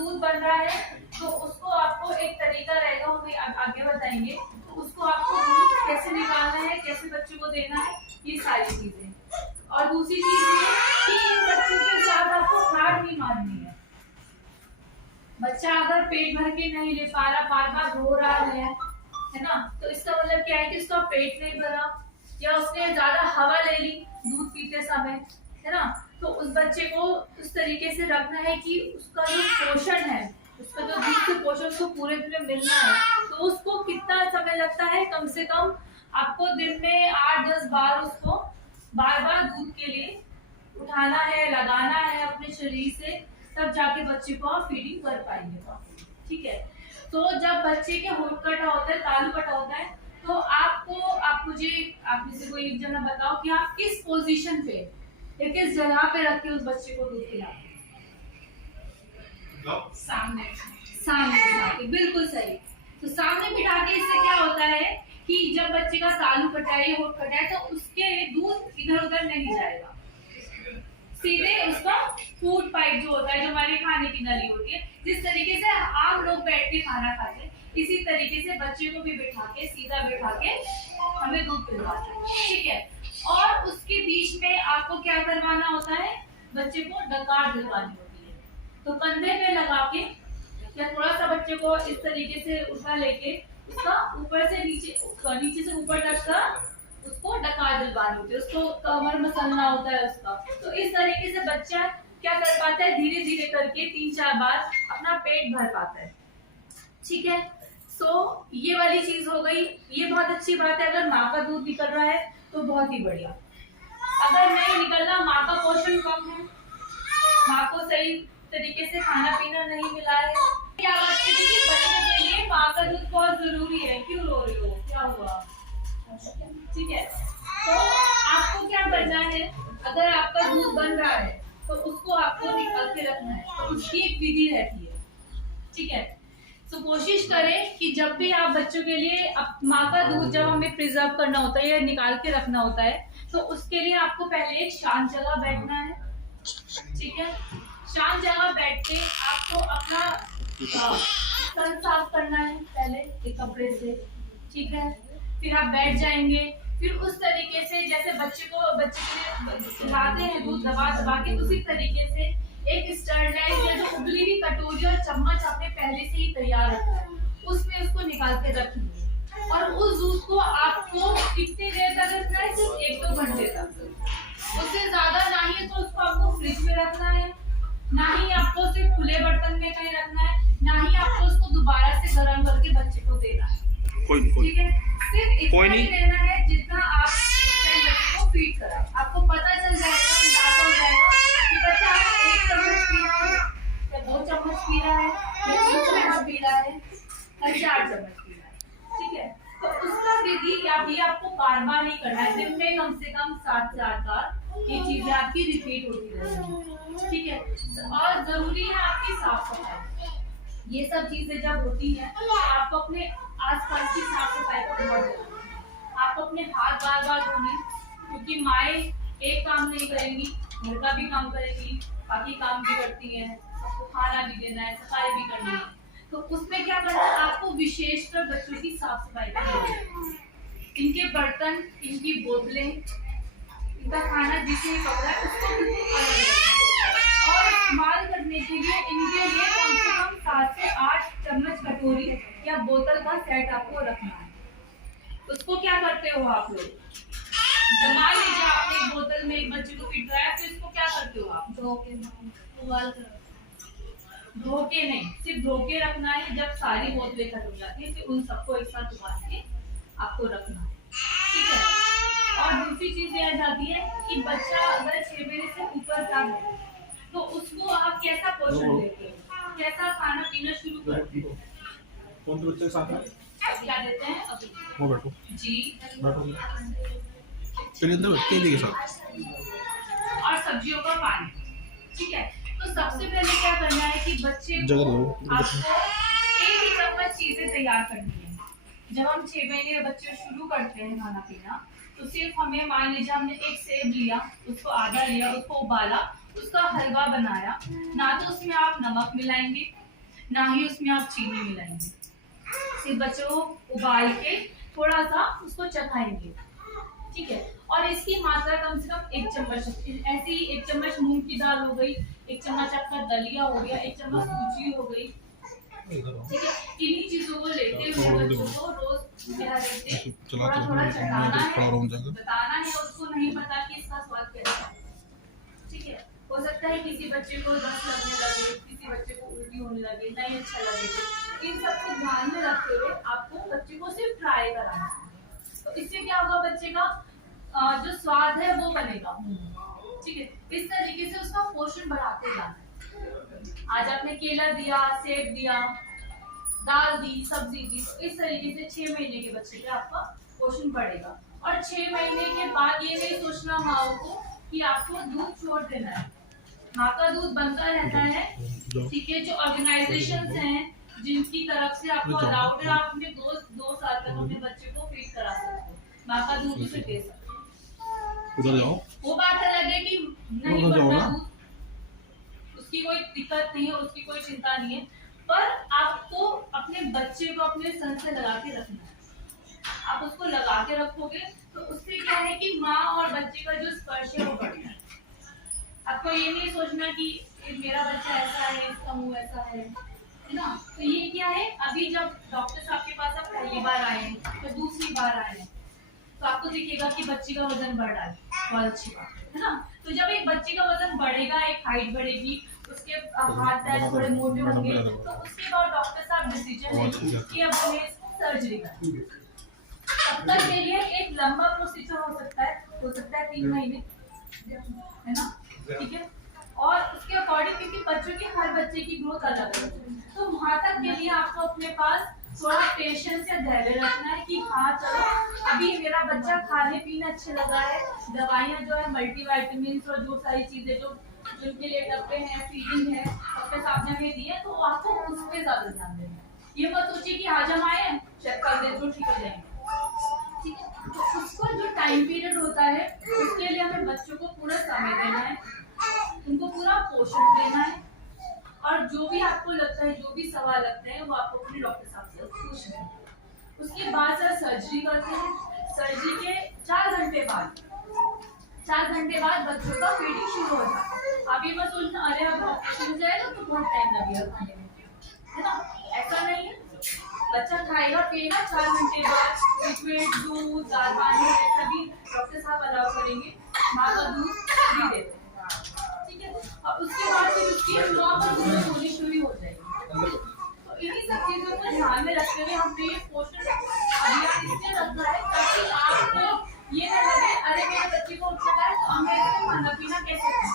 दूध बन रहा है तो उसको आपको एक तरीका रहेगा, हम आगे बताएंगे। तो उसको आपको दूध कैसे निकालना है, कैसे बच्चे को देना है, ये सारी चीजें। और दूसरी चीज ये कि इन बच्चों के साथ आपको हार नहीं मारनी है। बच्चा अगर पेट भर के नहीं ले पा रहा, बार बार रो रहा है ना, तो इसका मतलब क्या है कि उसका पेट नहीं भरा या उसने ज्यादा हवा ले ली दूध पीते समय, है ना। तो उस बच्चे को उस तरीके से रखना है कि उसका जो पोषण है, उसका जो दूध से पोषण उसको पूरे पूरे मिलना है। तो उसको कितना समय लगता है, कम से कम आपको दिन में 8-10 बार उसको बार बार दूध के लिए उठाना है, लगाना है अपने शरीर से, तब जाके बच्चे को आप फीडिंग कर पाएंगे। ठीक है। तो जब बच्चे के होठ कटा होता है, तालू कटा होता है, तो आप मुझे आप में से कोई एक जना बताओ कि आप किस पोजीशन पे या किस जगह पे रख के उस बच्चे को दूध खिलाते हैं? सामने बिठा के, बिल्कुल सही। तो सामने बिठा के इससे क्या होता है कि जब बच्चे का तालू कटा है, होठ कटा है, तो उसके दूध इधर उधर नहीं जाएगा, सीधे उसका फूड पाइप जो होता है, जो हमारे खाने की नली होती है, जिस तरीके से आम लोग बैठ के खाना खाते हैं, इसी तरीके से बच्चे को भी बिठा के, सीधा बिठा के हमें दूध पिलवाना है। ठीक है। और उसके बीच में आपको क्या करवाना होता है, बच्चे को डकार दिलवानी होती है। तो कंधे पे लगा के या थोड़ा सा बच्चे को इस तरीके से उठा लेके उसका ऊपर से नीचे, नीचे से ऊपर तक का उसको डकार दिलवानी होती है, उसको कमर मसलना होता है उसका। तो इस तरीके से बच्चा क्या कर पाता है, धीरे धीरे करके 3-4 बार अपना पेट भर पाता है। ठीक है। सो ये वाली चीज हो गई, ये बहुत अच्छी बात है। अगर माँ का दूध निकल रहा है तो बहुत ही बढ़िया। अगर नहीं निकल रहा, माँ का पोषण कम है, माँ को सही तरीके से खाना पीना नहीं मिला है, क्या बच्चे के लिए माँ का दूध बहुत जरूरी है। क्यों रो रहे हो, क्या हुआ? ठीक है। तो आपको क्या करना है, अगर आपका दूध बन रहा है तो उसको आपको निकाल के रखना है, तो उसकी एक विधि रहती है। ठीक है। तो कोशिश करें कि जब भी आप बच्चों के लिए माँ का दूध जब हमें प्रिजर्व करना होता है या निकाल के रखना होता है, तो उसके लिए आपको पहले एक शांत जगह बैठना है। ठीक है। शांत जगह बैठ के आपको अपना सर साफ करना है पहले एक कपड़े से। ठीक है। फिर आप बैठ जाएंगे, फिर उस तरीके से जैसे बच्चे के लिए खिलाते हैं दूध दबा दबा के, उसी तरीके से एक स्टरलाइज या जो उबली हुई कटोरी और चम्मच आपने पहले से ही तैयार रखा है, उसमें उसको निकाल के रखेंगे। और उस दूध को आपको कितनी देर तक रखना है, सिर्फ 1-2 घंटे तक, उससे ज्यादा ना ही तो उसको आपको फ्रिज में रखना है, ना ही आपको उसे खुले बर्तन में कहीं रखना है, ना ही आपको उसको दोबारा से गर्म करके बच्चे को देना है। ठीक है। सिर्फ इतना ही देना है जितना आप बच्चे को फीड करा। आपको पता चल जाएगा, अंदाजा हो जाएगा कि बच्चा 1 चम्मच पी रहा है या 2 चम्मच पी रहा है या 3 चम्मच पी रहा है या 4 चम्मच पी रहा है। ठीक है। तो उसका विधि ये आपको बार बार नहीं करना है, दिन में कम से कम 7 से 8 बार ये चीजें आपकी रिपीट होती रहेंगी। ठीक है। और जरूरी है आपकी साफ सफाई। ये सब चीजें जब होती हैं तो आपको अपने आसपास की साफ सफाई का बहुत ध्यान है। आप अपने हाथ बार बार धोने, क्योंकि माएँ एक काम नहीं करेंगी, घर का भी काम करेंगी, बाकी काम भी करती हैं, आपको खाना भी देना है, सफाई भी करनी है। तो उसमें क्या करना है, आपको विशेषकर बच्चों की साफ सफाई करनी है। इनके बर्तन, इनकी बोतलें, इनका खाना जिसे पकड़ा है उसको अलग रखना। और इस्तेमाल करने के लिए इनके लिए कम से कम 7 से 8 चम्मच कटोरी या बोतल का सेट आपको रखना है। उसको क्या करते हो आप लोग, जमा लीजिए आपने एक बोतल में एक बच्चे को पिट रहा है, तो इसको क्या करते हो आप, धो के नहीं, सिर्फ धो के रखना है। जब सारी बोतलें खत्म हो जाती है फिर उन सबको एक साथ उबाल के आपको रखना है। ठीक है। और दूसरी चीज ये आ जाती है कि बच्चा अगर 6 महीने से ऊपर का है तो उसको आप कैसा पोषण देते हो, कैसा खाना पीना शुरू करते हो? कौन से बच्चे के साथ है? क्या देते हैं अभी? वो बैठो जी बैठो, चलिए अंदर केले के साथ और सब्जियों का पानी। ठीक है। तो सबसे पहले क्या करना है कि बच्चे को आपको 1 ही चम्मच चीजें तैयार करनी है। जब हम 6 महीने के बच्चे शुरू करते हैं खाना पीना, तो सिर्फ हमें मान लीजिए हमने एक सेब लिया, उसको आधा लिया, उसको उबाला, उसका हलवा बनाया, ना तो उसमें आप नमक मिलाएंगे, ना ही उसमें आप चीनी मिलाएंगे। सिर्फ बच्चों को उबाल के थोड़ा सा उसको चखाएंगे, ठीक है। और इसकी मात्रा कम से कम 1 चम्मच, ऐसे ही 1 चम्मच मूंग की दाल हो गई, 1 चम्मच आपका दलिया हो गया, 1 चम्मच सूजी हो गई, ठीक है। इन्हीं चीजों को लेते हुए बच्चों को रोज क्या देते, थोड़ा थोड़ा चटाना है, बताना है उसको, नहीं पता कि इसका स्वाद कैसा है, ठीक है। हो सकता है किसी बच्चे को दस्त लगने लगे, किसी बच्चे को उल्टी होने लगे, नहीं अच्छा लगे, तो इन सबको ध्यान में रखते हुए आपको बच्चे को सिर्फ ट्राई कराना है। तो इससे क्या होगा, बच्चे का जो स्वाद है वो बनेगा, ठीक है। इस तरीके से उसका पोषण बढ़ाते जाना है। आज आपने केला दिया, सेब दिया, दाल दी, सब्जी दी, तो इस तरीके से 6 महीने के बच्चे पे आपका पोषण बढ़ेगा। और 6 महीने के बाद ये नहीं सोचना माओ को कि आपको दूध छोड़ देना है, माँ का दूध बनता रहता है, ठीक है। जो ऑर्गेनाइजेशंस हैं जिनकी तरफ से आपको अलाउड है, आप अपने 2 साल तक अपने बच्चे को फीड करा सकते हो, माँ का दूध उसे दे सकते हो। उधर जाओ, वो बात अलग है कि नहीं बनता दूध, उसकी कोई दिक्कत नहीं है, उसकी कोई चिंता नहीं है, पर आपको अपने बच्चे को अपने सन से लगा के रखना है। आप उसको लगा के रखोगे तो उससे क्या है कि माँ और बच्चे का जो स्पर्श है वो बढ़ता है। आपको ये नहीं सोचना कि मेरा बच्चा ऐसा है, इसका मुंह ऐसा है ना। तो ये क्या है, अभी जब डॉक्टर साहब के पास आप पहली बार आए हैं तो दूसरी बार आए हैं, तो आपको दिखेगा कि बच्चे का वजन बढ़ रहा है, बहुत अच्छी बात है ना। तो जब एक बच्चे का वजन बढ़ेगा, एक हाइट बढ़ेगी, उसके हाथ पैर थोड़े मोटे होंगे, तो उसके बाद डॉक्टर साहब डिसीजन लेंगे कि अब हमें इसको सर्जरी करनी है। तब तक के लिए एक लंबा प्रोसीजर हो सकता है 3 महीने, है ना, ठीक है। और उसके अकॉर्डिंग, क्योंकि बच्चों की हर बच्चे की ग्रोथ अलग है, तो वहां तक के लिए आपको अपने पास थोड़ा पेशेंस या धैर्य रखना है कि हाँ चलो अभी मेरा बच्चा खाने पीने अच्छे लगा है, दवाइयाँ जो है मल्टीविटामिन और जो सारी चीजें जो जिनके लिए डब्बे हैं, फीडिंग है, सबके सामने में दी है, तो आपको उस पर ज्यादा ध्यान देना है। ये मत सोचिए कि आज हम आए हैं चेक कर दे तो ठीक हो जाएंगे, ठीक है। तो उसको जो टाइम पीरियड होता है उसके लिए हमें बच्चों को पूरा समय देना है, उनको पूरा पोषण देना है, और जो भी आपको लगता है, जो भी सवाल लगते हैं वो आपको अपने डॉक्टर साहब से पूछना है। उसके बाद सर सर्जरी करते हैं, सर्जरी के 4 घंटे बाद बच्चों का फीडिंग शुरू हो जाता है। आप ये मत सोचना अरे अब ऑपरेशन हो जाएगा तो बहुत टाइम लगेगा खाने में, है ना, ऐसा नहीं है। बच्चा खाएगा पिएगा 4 घंटे बाद लिक्विड दूध, दाल पानी ऐसा भी डॉक्टर साहब अलाउ करेंगे, माँ का दूध भी देते हैं, ठीक है। और उसके बाद फिर उसकी नॉर्मल ग्रोथ होनी शुरू हो जाएगी। तो इन्हीं सब चीजों को ध्यान में रखते हुए हमने ये पोषण अभियान इसलिए रखा है ताकि आपको ये न लगे अरे मेरे बच्चे को उपचार है तो हमें खाना पीना कैसे करें।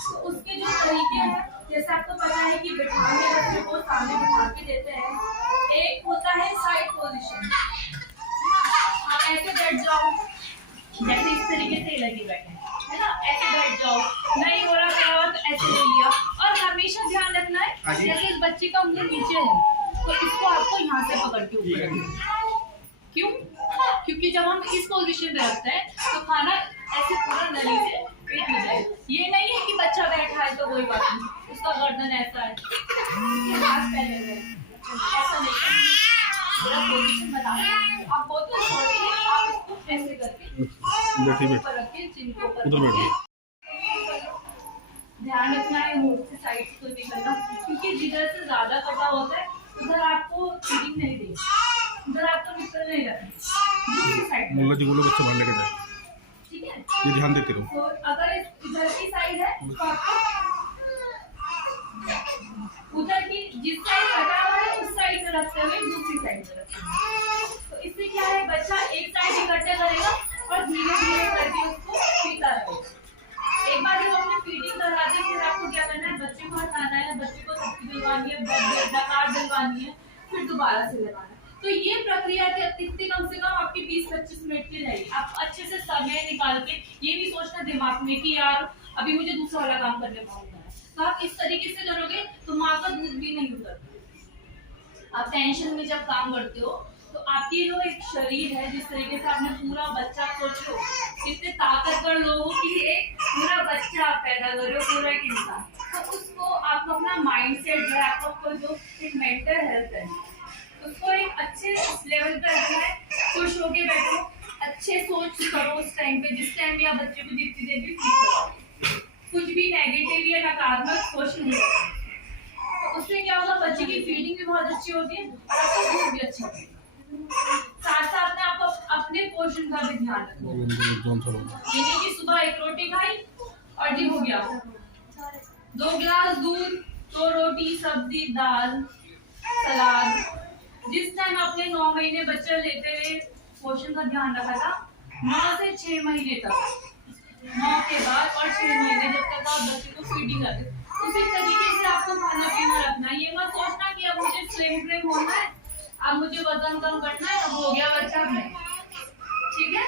तो उसके जो तरीके हैं, जैसे आपको पता है कि बिठा के बच्चे को सामने बिठा के देते हैं, एक होता है साइड पोजीशन, आप ऐसे बैठ जाओ जैसे इस तरीके से लगे बैठे, है ना, ऐसे बैठ जाओ, नहीं हो रहा क्या और तो ऐसे ले लिया। और हमेशा ध्यान रखना है जैसे इस बच्चे का मुंह नीचे है तो इसको आपको यहाँ से पकड़ के ऊपर रखना है। क्यों? क्योंकि जब हम इस पोजीशन पे रखते हैं तो खाना ऐसे पूरा नली से पेट में जाए। ये नहीं है कि बच्चा बैठा है तो कोई बात नहीं, उसका गर्दन ऐसा है, उसके हाथ फैले हुए हैं, ऐसा नहीं करना। पूरा पोजीशन बनाना, आप बहुत छोड़िए, आप इसको ऐसे करके ऊपर रखिए, जिनको ऊपर ध्यान रखना है होठ से साइड को नहीं करना, क्योंकि जिधर से ज्यादा कटा होता है उधर आपको फीडिंग नहीं देगी, उधर आपको निकल नहीं रखना। मुल्ला जी बोलो बच्चा बाहर लेकर जाए, ठीक है, ये ध्यान देते रहो। तो अगर इधर की साइड है तो आपको उधर की जिस साइड कटा हुआ है उस साइड में रखते हुए दूसरी साइड में रखते। तो इससे क्या है, बच्चा एक साइड इकट्ठा करेगा और धीरे धीरे करके उसको पीता रहेगा। एक बार जब हमने फीडिंग करा दी फिर आपको क्या करना है, बच्चे को हटाना है, बच्चे को थप्पी दिलवानी है, डकार दिलवानी है, फिर दोबारा से लगाना है। तो ये प्रक्रिया कितनी कम से कम आपकी 20-25 मिनट की रहेगी। आप अच्छे से समय निकाल के ये नहीं सोचना दिमाग में कि यार अभी मुझे दूसरा वाला काम करने पड़ेगा, तो आप इस तरीके से करोगे तो माँ का दूध भी नहीं उतरता। आप टेंशन में जब काम करते हो तो आपकी जो एक शरीर है, जिस तरीके से आपने पूरा बच्चा सोचो, कितने ताकतवर लोगों की एक पूरा बच्चा आप पैदा कर रहे हो, पूरा एक इंसान, तो उसको आपको अपना माइंडसेट जो है, आपको जो एक मेंटल हेल्थ है, उसको एक अच्छे लेवल पे रखना है, खुश होके बैठो, अच्छे सोच करो उस टाइम पे, जिस टाइम भी आप बच्चे को जितनी देर भी फील करो, कुछ भी नेगेटिव या नकारात्मक सोच नहीं रखना। तो उससे क्या होगा, बच्चे की फीडिंग भी बहुत अच्छी होती है और आपका दूध भी अच्छा होगा। साथ साथ में आपको अपने पोषण का भी ध्यान रखना है। ये नहीं कि सुबह एक रोटी खाई और जी हो गया, 2 गिलास दूध, 2 रोटी, सब्जी, दाल, सलाद। जिस टाइम आपने 9 महीने बच्चा लेते हुए पोषण का ध्यान रखा था, 9 से 6 महीने तक, 9 के बाद और 6 महीने जब तक आप बच्चे को फीडिंग करते, उसी तरीके से आपको खाना पीना रखना है। ये मत सोचना कि अब मुझे स्लिम ट्रिम होना है, अब मुझे वजन कम करना है, अब हो गया बच्चा नहीं, ठीक है।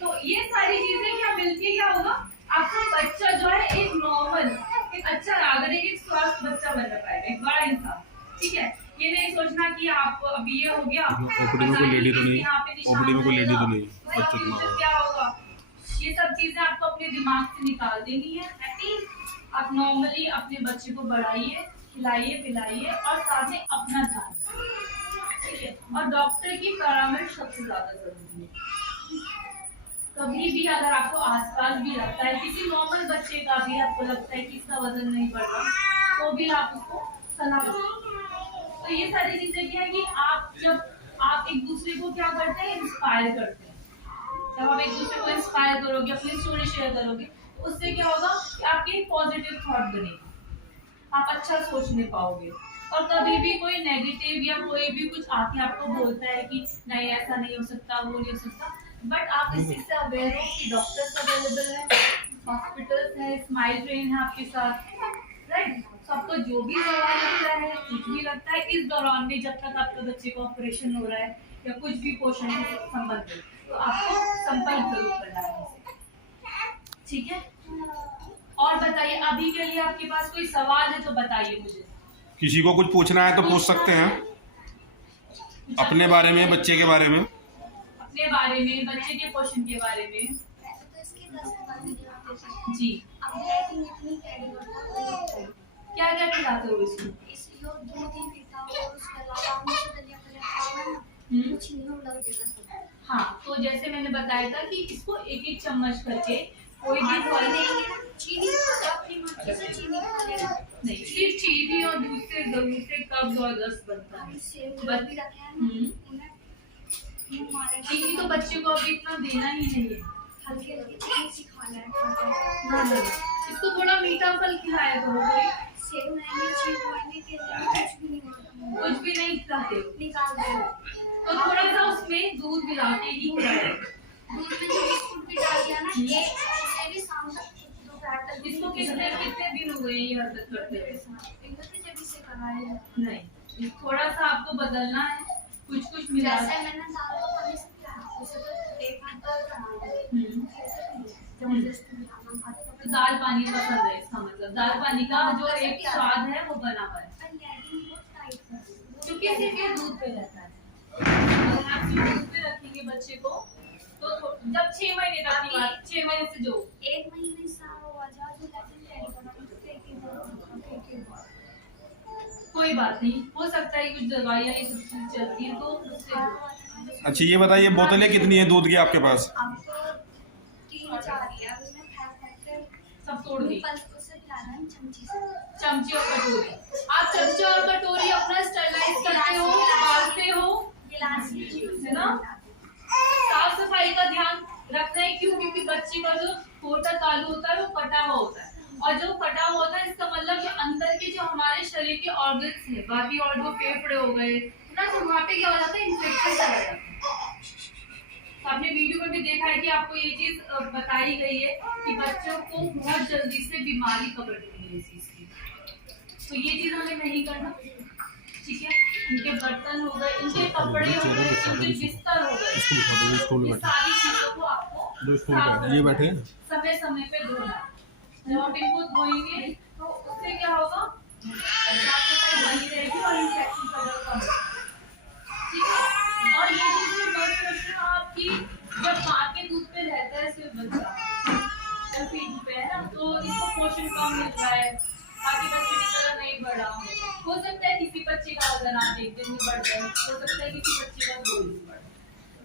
तो ये सारी चीजें क्या मिलती, क्या होगा, आपका बच्चा जो है एक नॉर्मल, एक अच्छा नागरिक, एक स्वस्थ बच्चा बन पाएगा, एक बड़ा इंसान, ठीक है। ये नहीं सोचना कि आप अभी ये हो गया, ओपीडी में कोई लेडी तो नहीं, ओपीडी में कोई लेडी तो नहीं बच्चों की माँ, क्या होगा, ये सब चीजें आपको अपने दिमाग से निकाल देनी है। एटलीस्ट आप नॉर्मली अपने बच्चे को बढ़ाइए, खिलाइए, पिलाइए और साथ में अपना ध्यान रखिए, ठीक है। और डॉक्टर की परामर्श सबसे ज्यादा जरूरी है। कभी भी अगर आपको आसपास भी लगता है, किसी नॉर्मल बच्चे का भी आपको लगता है कि इसका वजन नहीं बढ़ रहा, तो भी आप उसको सलाह दो। तो ये सारी चीजें क्या है कि आप एक दूसरे को क्या करते हैं, इंस्पायर करते हैं। जब आप एक दूसरे को इंस्पायर करोगे, अपनी स्टोरी शेयर करोगे, उससे क्या होगा कि आपके एक पॉजिटिव थॉट बनेगा, आप अच्छा सोचने पाओगे। और कभी भी कोई नेगेटिव या कोई भी कुछ आके आपको बोलता है कि नहीं ऐसा नहीं हो सकता, वो नहीं हो सकता, बट आप इस चीज से अवेयर हो कि डॉक्टर्स अवेलेबल है, हॉस्पिटल्स है, स्माइल ट्रेन है आपके साथ, राइट। तो आपको जो भी दवा लगता है, कुछ भी लगता है, इस दौरान में जब तक आपके बच्चे का ऑपरेशन हो रहा है या कुछ भी पोषण से संबंधित, तो आपको संपर्क जरूर करना है, ठीक है। और बताइए, अभी के लिए आपके पास कोई सवाल है तो बताइए मुझे। किसी को कुछ पूछना है तो पूछ सकते हैं, अपने बारे में, बच्चे के बारे में, अपने बारे में, बच्चे के पोषण के बारे में। जी, क्या क्या खिलाते हो इसको? हाँ, तो जैसे मैंने बताया था कि इसको एक एक चम्मच करके कोई भी नहीं, सिर्फ चीनी और दूध से जरूर से कब्ज और दस्त बनता है। चीनी तो बच्चे को अभी इतना देना ही नहीं है, इसको थोड़ा मीठा फल खिलाया करो, कुछ भी नहीं खिलाते, तो थोड़ा सा उसमें दूध मिला के ही खिलाया। इसको कितने दिन हुए ये हरकत करते हुए? नहीं, थोड़ा सा आपको बदलना है, कुछ मिला। दाल पानी पसंद है, इसका मतलब दाल पानी का जो एक स्वाद है वो बना हुआ है, क्योंकि सिर्फ ये दूध पे रहता है। अगर आप दूध पे रखेंगे बच्चे को, तो जब 6 महीने तक की बात, 6 महीने से जो 1 महीने से कोई बात नहीं, हो सकता है कुछ दवाइयाँ ये सब चीज चलती है, तो उससे। अच्छा ये बताइए, बोतलें कितनी है दूध की आपके पास? सब तोड़ दी, चमची और कटोरी। आप चमचे और कटोरी अपना स्टरलाइज करते हो, डालते हो, है ना। साफ सफाई का ध्यान रखना है, क्यों? क्योंकि बच्चे का जो छोटा तालू होता है वो कटा हुआ होता है, और जो कटा हुआ होता है इसका मतलब जो अंदर के जो हमारे शरीर के ऑर्गन्स हैं, बाकी और जो फेफड़े हो गए ना, तो वहाँ पे क्या हो जाता है, इन्फेक्शन चला जाता है। तो आपने वीडियो में भी देखा है कि आपको ये चीज बताई गई है कि बच्चों को बहुत जल्दी से बीमारी पकड़ती है इस चीज की, तो ये चीज हमें नहीं करना, ठीक है। इनके बर्तन हो गए, इनके कपड़े हो गए, इनके बिस्तर हो गए, ये सारी चीजों को आपको ये बैठे समय समय पे धोना। जब आप इनको धोएंगे तो उससे क्या होगा, साफ सफाई बनी रहेगी और इन्फेक्शन का डर कम होगा, ठीक है। और ये चीजें मत सोचना आपकी, जब माँ के दूध पे रहता है सिर्फ बच्चा, जब फीड पे है ना, तो इसको पोषण कम मिल रहा है, बाकी बच्चे की तरह नहीं बढ़ा हो सकता है किसी बच्चे का वजन आज एक दिन में बढ़ जाए, हो सकता है किसी बच्चे का 2 दिन बढ़ जाए।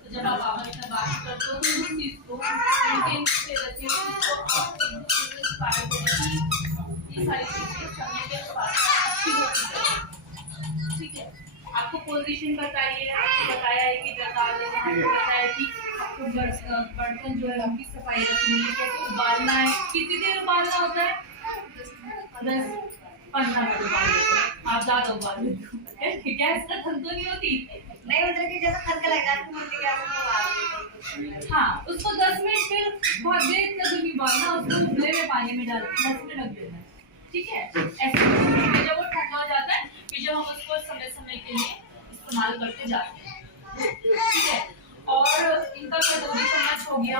तो जब आप आपस में बात करते हो तो उस चीज को मेंटेन करके रखिए, उसको आप एक दूसरे को इंस्पायर करें कि ये सारी चीजें समय के साथ अच्छी होती है। ठीक है, आपको पोजीशन बताइए, आपको बताया है कि जगह लेना है, आपको बताया कि आपको बर्तन जो है उनकी सफाई रखनी है, कैसे उबालना है, कितनी देर उबालना होता है, 10-15 मिनट उबाल लेते हैं। आप ज्यादा उबाल लेते हो, गैस खत्म तो नहीं होती नहीं, मतलब कि जैसे खटका लग जाता है मुर्गी के आगे। हाँ, उसको 10 मिनट फिर बहुत देर तक नहीं उबालना, उसको उबले हुए पानी में डाल के 10 मिनट रख देना है। ठीक है, ऐसे जब वो ठंडा हो जाता है फिर जब हम उसको समय समय के लिए इस्तेमाल करते जाते हैं। ठीक है, और इनका कटोरी चम्मच हो गया।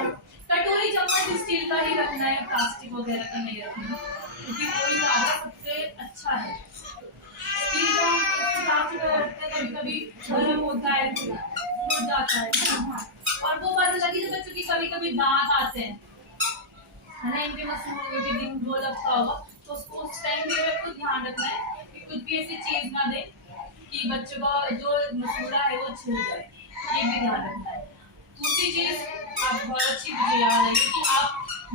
कटोरी चम्मच स्टील का ही रखना है, प्लास्टिक वगैरह का नहीं रखना, क्योंकि कोई ज्यादा सबसे अच्छा है। स्टील का प्लास्टिक का रखते कभी कभी गर्म होता है, टूट जाता है ना। और वो बात लगी तो बच्चों की कभी कभी दांत आते हैं, है ना, इनके मसूड़ों के दिन वो लगता होगा, तो उसको उस टाइम भी आपको ध्यान रखना है कि कुछ भी ऐसी चीज ना दे कि बच्चों का जो मसूड़ा है वो छिल जाए, ये भी ध्यान रखना है। दूसरी चीज आप बहुत अच्छी मुझे याद है कि आप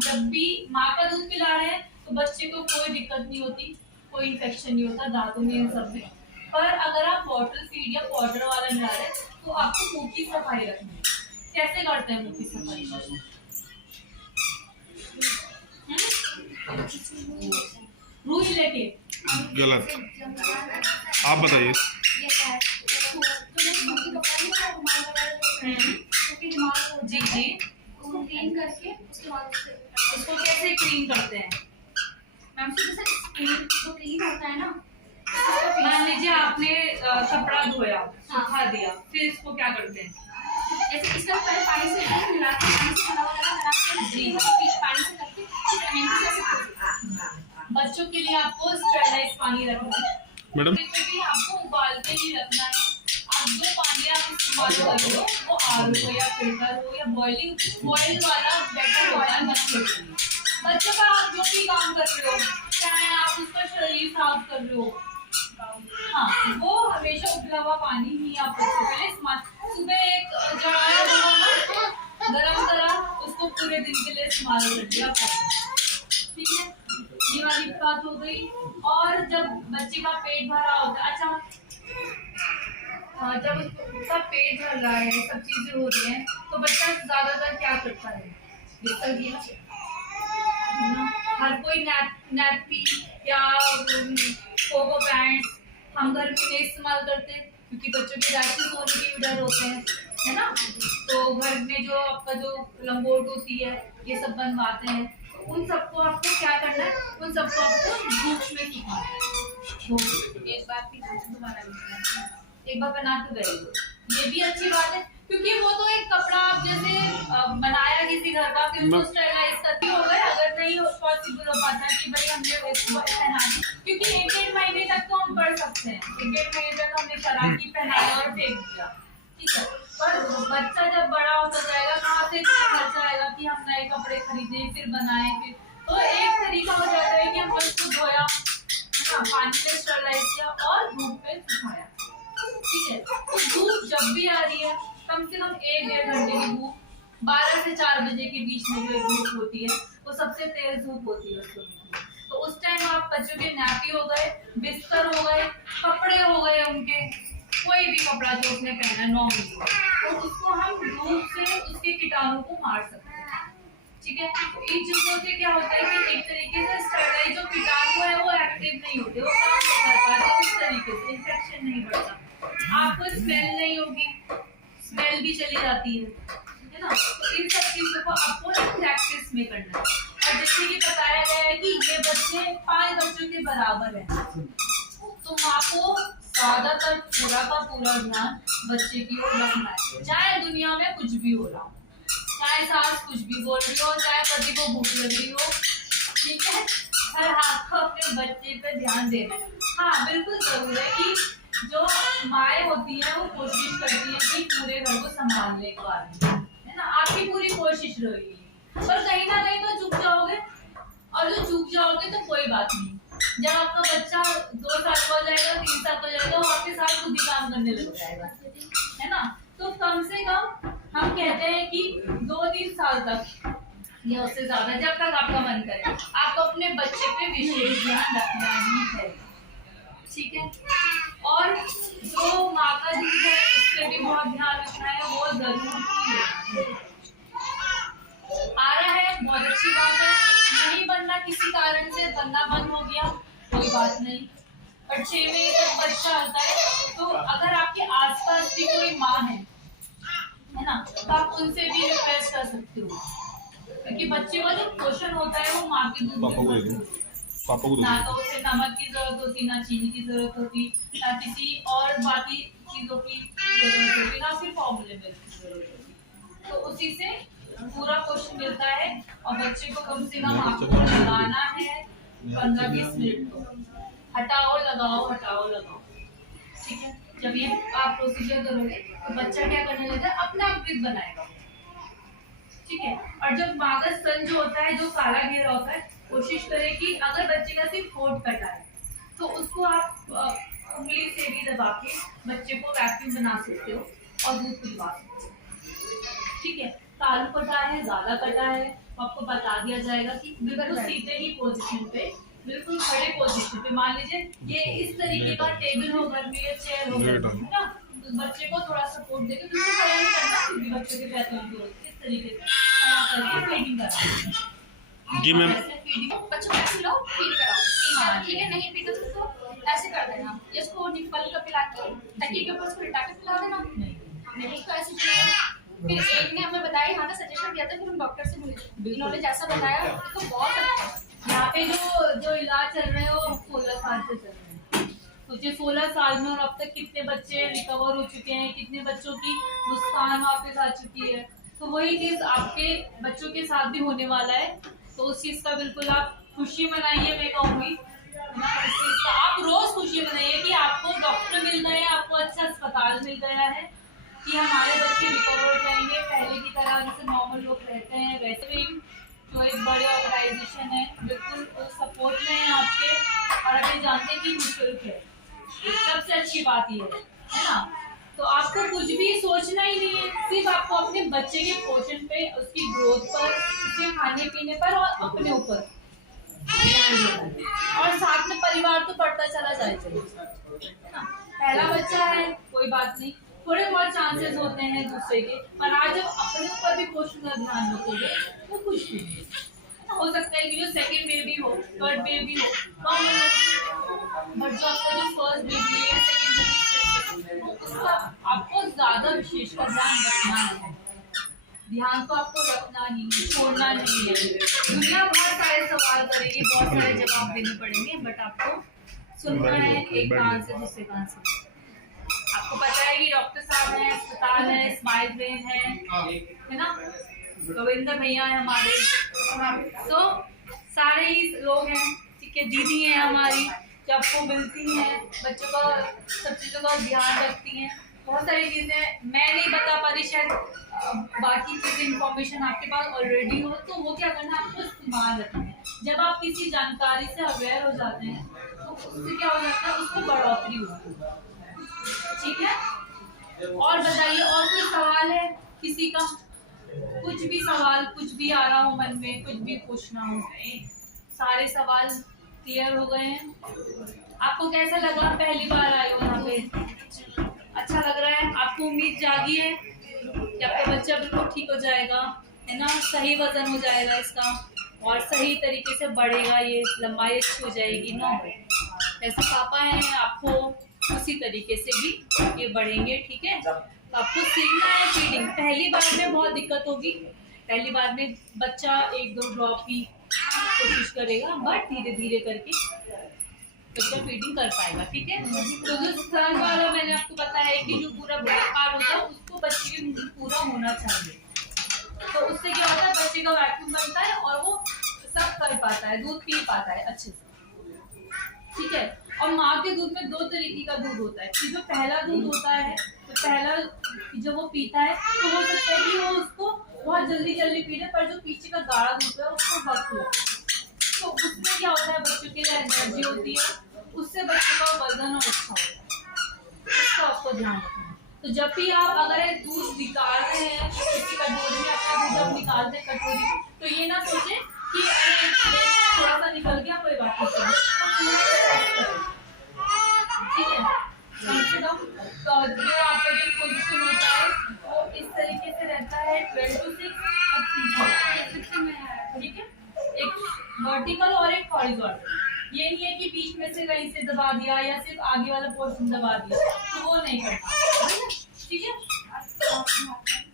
जब भी माँ का दूध पिला रहे हैं तो बच्चे को कोई दिक्कत नहीं होती, कोई इन्फेक्शन नहीं होता दांतों में, इन सब में। पर अगर आप बॉटल फीड या पाउडर वाला मिला रहे हैं तो आपको मुंह की सफाई रखनी है। कैसे करते हैं मुंह की सफाई? रूज लेके गलत, आप बताइए। जी जी, उसको कैसे क्लीन करते हैं? मैम जैसे जो क्लीन होता है ना, मान लीजिए आपने कपड़ा धोया, सुखा दिया, फिर इसको क्या करते हैं? जैसे इसका पहले पानी से मिला के पानी से कलर वगैरह लगा के जी, पानी से करके बच्चों के लिए आपको स्टेरलाइज पानी रखना है मैडम भी, आपको उबालते ही रखना है। आप जो पानी आप इस्तेमाल कर रहे हो वो आर हो या फिल्टर हो या बॉइल वाला बेटर होता है बच्चों के लिए। बच्चों का आप जो भी काम कर रहे हो, चाहे आप उसका शरीर साफ कर रहे हो, हाँ, वो हमेशा उबला हुआ पानी ही आप बच्चों के लिए इस्तेमाल। सुबह एक गरम करा, उसको पूरे दिन के लिए इस्तेमाल कर दिया। ठीक है, ये वाली बात हो गई। और जब बच्चे का पेट भरा होता है, अच्छा, जब उसका पेट भर रहा है, सब चीजें हो रही हैं, तो बच्चा ज्यादातर क्या करता है? हर कोई नैपी या कोको पैंट्स हम घर में नहीं इस्तेमाल करते, क्योंकि बच्चों के रैशेस होने के भी डर होते हैं, है ना। तो घर में जो आपका जो लंगोट होती है, ये सब बनवाते हैं, तो उन सबको आपको क्या करना है? उन सबको आपको धूप में सुखाना है। एक बार बना के गए, ये भी अच्छी बात है, क्योंकि वो तो एक कपड़ा आप जैसे बनाया किसी घर का, फिर उसको स्टरलाइज करती हो गए। अगर नहीं पॉसिबल हो पाता कि भाई हमने इसको पहना दी, क्योंकि 1-1.5 महीने तक तो हम पढ़ सकते हैं, 1-1.5 महीने तक हमने शराबी पहनाया और फेंक दिया, ठीक है। पर बच्चा जब बड़ा होता जाएगा, कहाँ से खर्चा आएगा कि हम नए कपड़े खरीदें, फिर बनाएं, फिर तो एक तरीका हो जाता है कि हम उसको धोया, है ना, पानी में स्टरलाइज किया और धूप में सुखाया। ठीक है, तो धूप जब भी आ रही है, कम से कम 1-1.5 घंटे की धूप, 12 से 4 बजे के बीच में जो धूप होती है वो सबसे तेज धूप होती है उसको। तो उस टाइम आप बच्चों के नैपी हो गए, बिस्तर हो गए, कपड़े हो गए उनके, कोई भी कपड़ा जो उसने पहना नॉर्मली, तो उसको हम धूप से उसके कीटाणु को मार सकते हैं। ठीक है, तो इन चीजों से क्या होता है कि एक तरीके से स्टेरलाइज जो कीटाणु है वो एक्टिव नहीं होते, वो काम नहीं कर पाते, उस तरीके से इन्फेक्शन नहीं बढ़ता, आपको स्मेल नहीं होगी, स्मेल भी चली जाती है ना। तो इन सब चीजों को आपको प्रैक्टिस में करना है। और जैसे कि बताया गया है कि ये बच्चे 5 बच्चों के बराबर है, तो माँ को ज्यादातर पूरा का पूरा ध्यान बच्चे की ओर रखना है, चाहे दुनिया में कुछ भी हो रहा हो, चाहे सास कुछ भी बोल रही हो, चाहे पति को भूख लग रही हो, ठीक है, हर हाथ को अपने बच्चे पे ध्यान देना है। हाँ, बिल्कुल जरूर है कि जो माएँ होती हैं वो कोशिश करती हैं कि पूरे घर को संभालने के बारे में, है ना, आपकी पूरी कोशिश रहेगी, पर कहीं ना कहीं तो चूक जाओगे, और जो चूक जाओगे तो कोई बात नहीं, जब आपका बच्चा 2 साल का हो जाएगा, 3 साल का हो जाएगा, वो आपके साथ खुद ही काम करने लग जाएगा, है ना। तो कम से कम हम कहते हैं कि 2-3 साल तक या उससे ज्यादा, जब तक आपका मन करे, आपको अपने बच्चे पे विशेष ध्यान रखना ही है, ठीक है। और जो माँ का दूध है उस पर भी बहुत ध्यान रखना है, वो जरूरी है। आ रहा है, बहुत अच्छी बात है। नहीं बनना, किसी कारण से बनना बंद हो गया, कोई बात नहीं। पर 6 महीने तक बच्चा आता है, तो अगर आपके आसपास भी कोई माँ है ना, तो आप उनसे भी रिक्वेस्ट कर सकते हो, क्योंकि बच्चे का जो पोषण होता है वो माँ के दूध में, ना तो उसे नमक की जरूरत होती, ना चीनी की जरूरत होती, ना किसी और बाकी चीजों की जरूरत होती, ना सिर्फ फॉर्मूले मिल्क की जरूरत होती। तो उसी से पूरा पोषण मिलता है। और बच्चे को कम से कम आपको लगाना है 15-20 मिनट को, हटाओ लगाओ, ठीक है। जब ये आप प्रोसीजर करोगे तो बच्चा क्या करने लगेगा, अपना आप ब्रीथ बनाएगा, ठीक है। और जब माँ का स्तन जो होता है, जो काला घेरा होता है, कोशिश करें कि अगर बच्चे का सिर्फ होंठ कटा है तो उसको आप उंगली से भी दबा के बच्चे को वैक्यूम बना सकते हो और दूध पिलवा सकते हो, ठीक है। तालू कटा है, ज्यादा कटा है, तो आपको बता दिया जाएगा कि बिल्कुल सीधे ही पोजीशन पे, बिल्कुल खड़े पोजीशन पे, मान लीजिए ये इस तरीके का टेबल हो घर में या चेयर हो घर में, है ना, तो बच्चे को थोड़ा सपोर्ट देके बिल्कुल खड़ा नहीं करना, क्योंकि बच्चे के पैरों की जरूरत है, इस तरीके से खड़ा करके फीडिंग करना। जी मैम, बच्चों को ऐसे लो, फीड कराओ, ठीक है। नहीं पीते तो ऐसे कर देना, इसको निप्पल का पिला के तकिए के ऊपर उसको लिटा के पिला देना, नहीं उसको ऐसे पिलाओ। फिर एक ने हमें बताया, यहाँ का सजेशन दिया था, फिर हम डॉक्टर से मिले, इन्होंने जैसा बताया तो बहुत अच्छा। यहाँ पे जो इलाज चल रहे हैं वो 16 साल से चल रहे हैं। सोचिए 16 साल में और अब तक कितने बच्चे रिकवर हो चुके हैं, कितने बच्चों की मुस्कान वापस आ चुकी है। तो वही चीज आपके बच्चों के साथ भी होने वाला है, तो उस चीज का बिल्कुल आप खुशी मनाइए, मैं कहूँगी ना, इस चीज का आप रोज खुशी मनाइए कि आपको डॉक्टर मिल गए हैं, आपको अच्छा अस्पताल मिल गया है, कि हमारे बच्चे रिकवर हो जाएंगे पहले की तरह, जैसे नॉर्मल लोग रहते हैं वैसे भी। जो एक बड़े ऑर्गेनाइजेशन है, बिल्कुल सपोर्ट में है आपके, और अभी जानते हैं कि निःशुल्क है, सबसे अच्छी बात ये है ना। तो आपको कुछ भी सोचना ही नहीं है, सिर्फ आपको अपने बच्चे के पोषण पे, उसकी ग्रोथ पर, उसके खाने पीने पर और अपने ऊपर ध्यान देना है। और साथ में परिवार तो बढ़ता चला जाए, है ना। पहला बच्चा है, कोई बात नहीं, थोड़े बहुत चांसेस होते हैं दूसरे के, पर आज जब अपने ऊपर भी पोषण का ध्यान रखोगे तो कुछ नहीं हो सकता है कि जो सेकंड बेबी हो, थर्ड बेबी हो, बट जो आपका जो फर्स्ट बेबी है, सेकंड बेबी, उसका आपको ज्यादा विशेष का ध्यान रखना है। ध्यान तो आपको रखना ही, छोड़ना नहीं है। दुनिया बहुत सारे सवाल करेगी, बहुत सारे जवाब देने पड़ेंगे, बट आपको सुनना है एक कान से दूसरे कान से। आपको पता है कि डॉक्टर साहब हैं, अस्पताल है, स्माइल ब्रेन है ना, रविंद्र भैया है हमारे, तो सारे ही लोग हैं, ठीक है। दीदी है हमारी जो आपको मिलती हैं, बच्चों का सब चीज़ों का ध्यान रखती हैं, बहुत सारी चीज़ें मैं नहीं बता पा रही, शायद बाकी चीज़ें इंफॉर्मेशन आपके पास ऑलरेडी हो, तो वो क्या करना है, आपको इस्तेमाल रखना है। जब आप किसी जानकारी से अवेयर हो जाते हैं तो उससे क्या हो जाता है, उसको बढ़ोतरी होती है, ठीक है। और बताइए, और कोई सवाल है किसी का? कुछ भी सवाल, कुछ भी आ रहा हो मन में, कुछ भी पूछना हो, सारे सवाल क्लियर हो गए हैं? आपको कैसा लगा, पहली बार आए हो यहाँ पे? अच्छा लग रहा है? आपको उम्मीद जागी है कि आपका बच्चा बिल्कुल ठीक हो जाएगा, है ना, सही वजन हो जाएगा इसका, और सही तरीके से बढ़ेगा, ये लंबाई अच्छी हो जाएगी, नॉर्मल जैसे पापा हैं आपको उसी तरीके से भी ये बढ़ेंगे, ठीक है। तो आपको सीखना है फीडिंग। पहली बार में बहुत दिक्कत होगी, पहली बार में बच्चा 1-2 ड्रॉप ही कोशिश करेगा, बट धीरे धीरे करके बच्चा फीडिंग कर पाएगा, ठीक है। तो जो स्तन वाला मैंने आपको बताया है कि जो पूरा ब्लैक पार्ट होता है उसको बच्चे के मुंह पूरा होना चाहिए, तो उससे क्या होता है, बच्चे का वैक्यूम बनता है और वो सब कर पाता है, दूध पी पाता है अच्छे से, ठीक है। और माँ के दूध में 2 तरीके का दूध होता है, कि जो पहला दूध होता है, तो पहला जब वो पीता है तो हो सकता है कि वो उसको बहुत जल्दी पी ले, पर जो पीछे का गाढ़ा दूध है उसको वक्त लगता है, तो उसमें क्या होता है, बच्चों के लिए एनर्जी होती है, उससे बच्चों का वजन और अच्छा होता है। इसका आपको ध्यान रखना है। तो जब भी आप अगर दूध निकाल रहे हैं किसी कटोरी में, अपना दूध जब निकालते हैं कटोरी, तो ये ना सोचे कि अरे थोड़ा सा निकल गया कोई बात नहीं, ठीक है। कम से कम तो जो आपका जो पोजीशन होता है वो इस तरीके से रहता है 12 to 6 और 3 में, ठीक है। एक वर्टिकल और एक हॉरिजॉन्टल। ये नहीं है कि बीच में से कहीं से दबा दिया या सिर्फ आगे वाला पोर्शन दबा दिया, तो वो नहीं करना, ठीक है।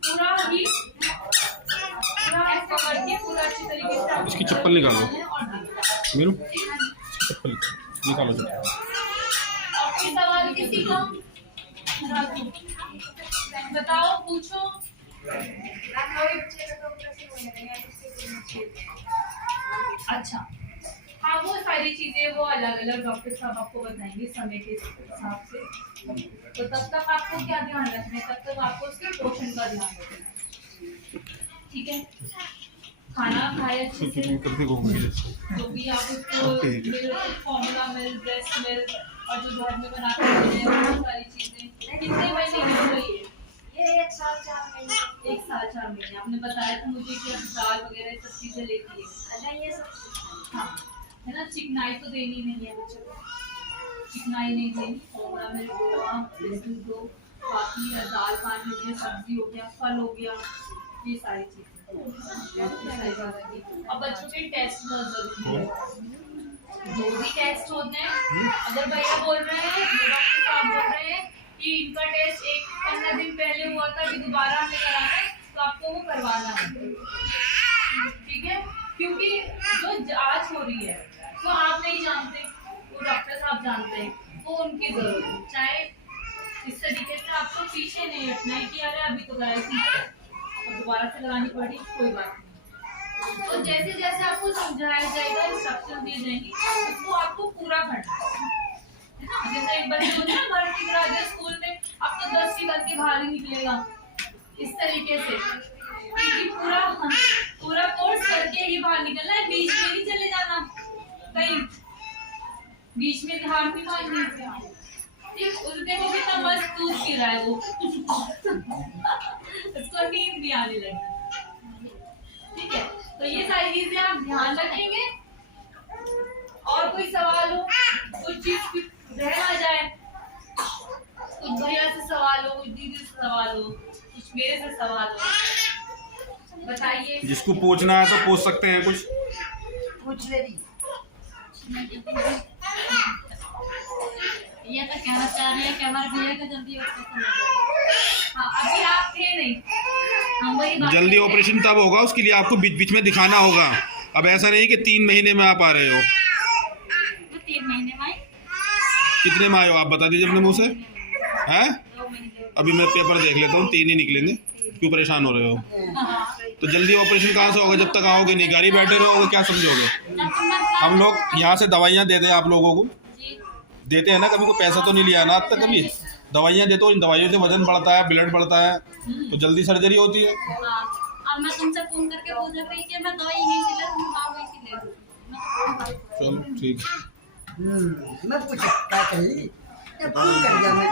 पूरा ही पूरा ऐसा करके पूरा अच्छी तरीके से आपको इसकी चप्पल निकालो। और देखना। मीनू चप्पल निकालो चप्पल। आपके सवाल किसी को बताओ, पूछो। अच्छा, हाँ वो सारी चीजें वो अलग अलग डॉक्टर साहब आपको बताएंगे समय के हिसाब से। तो तब तक आपको क्या ध्यान रखना है, तब तक आपको उसके पोषण का ध्यान रखना है, ठीक है। खाना खाए अच्छे से, जो भी आप उसको फॉर्मूला मिल्क, ब्रेस्ट मिल्क और जो घर में बनाते हैं वो सारी चीजें। कितने महीने की हो रही है? ये 1 साल 4 महीने। 1 साल 4 महीने। आपने बताया था मुझे कि आप दाल वगैरह सब चीजें लेती है। अच्छा, ये सब हाँ, है ना। चिकनाई तो देनी नहीं है बच्चों को, चिकनाई नहीं देनी। फॉर्मूला मिल्क दो, बिस्कुट दो, बाकी दाल पानी हो गया, सब्जी हो गया, फल हो गया, ये सारी चीजें। अब बच्चों के टेस्ट बहुत जरूरी है। जो भी टेस्ट होते हैं, अगर भैया बोल रहे हैं, डॉक्टर साहब बोल रहे हैं कि इनका टेस्ट 15 दिन पहले हुआ था, कि दोबारा हमें कराना है, तो आपको वो करवाना है, ठीक है। क्योंकि जो जांच हो रही है तो आप नहीं जानते, वो डॉक्टर साहब जानते हैं, वो उनकी जरूरत है। चाहे इस तरीके से आपको पीछे नहीं हटना है कि अरे अभी तो गए थी और दोबारा से लगानी पड़ी, कोई बात नहीं। तो जैसे जैसे आपको समझाया जाएगा, इंस्ट्रक्शन दिए जाएंगे, उसको आपको पूरा करना है ना। जैसे एक बच्चे होते हैं ना, भर्ती करा दिया स्कूल में, अब तो 10 ही करके बाहर ही निकलेगा, इस तरीके से कि पूरा कोर्स करके ही बाहर निकलना है। बीच में नहीं चले जाना कहीं, बीच में ध्यान भी मांगनी है, ठीक। उस देखो कितना मस्त दूध पी रहा है वो उसको नींद भी आने लगी, ठीक है। तो ये सारी चीजें आप ध्यान रखेंगे। और कोई सवाल हो, कुछ चीज रह ना जाए, कुछ भैया से सवाल हो, कुछ दीदी से सवाल हो, कुछ मेरे से सवाल हो, बताइए। जिसको पूछना है तो पूछ सकते हैं कुछ। पूछ ले दी। ये तो कहना चाह रहे हैं कि हमारे भैया का जल्दी ऑपरेशन हो जाए। हाँ, अभी आप थे नहीं, हम वही बात जल्दी ऑपरेशन तब होगा, उसके लिए आपको बीच बीच में दिखाना होगा। अब ऐसा नहीं कि 3 महीने में आप आ रहे हो। 3 महीने में कितने में आए हो आप बता दीजिए अपने मुंह से, हैं? 2 महीने। अभी मैं पेपर देख लेता हूँ, 3 ही निकलेंगे। क्यों परेशान हो रहे हो? तो जल्दी ऑपरेशन कहाँ से होगा जब तक आओगे नहीं? घर ही बैठे रहोगे, क्या समझोगे? हम लोग यहाँ से दवाइयाँ देते हैं आप लोगों को, देते हैं ना, कभी कोई पैसा तो नहीं लिया ना अब तक कभी। दवाइयाँ देते हो, इन दवाइयों से वजन बढ़ता है, ब्लड बढ़ता है, तो जल्दी सर्जरी होती है। अब मैं तुमसे फोन करके पूछ रही कि मैं दवाई नहीं सी ले, तुम बाबू ही सी ले। चलो ठीक। मैं पूछ क्या कही, ये फोन कर दिया मैं।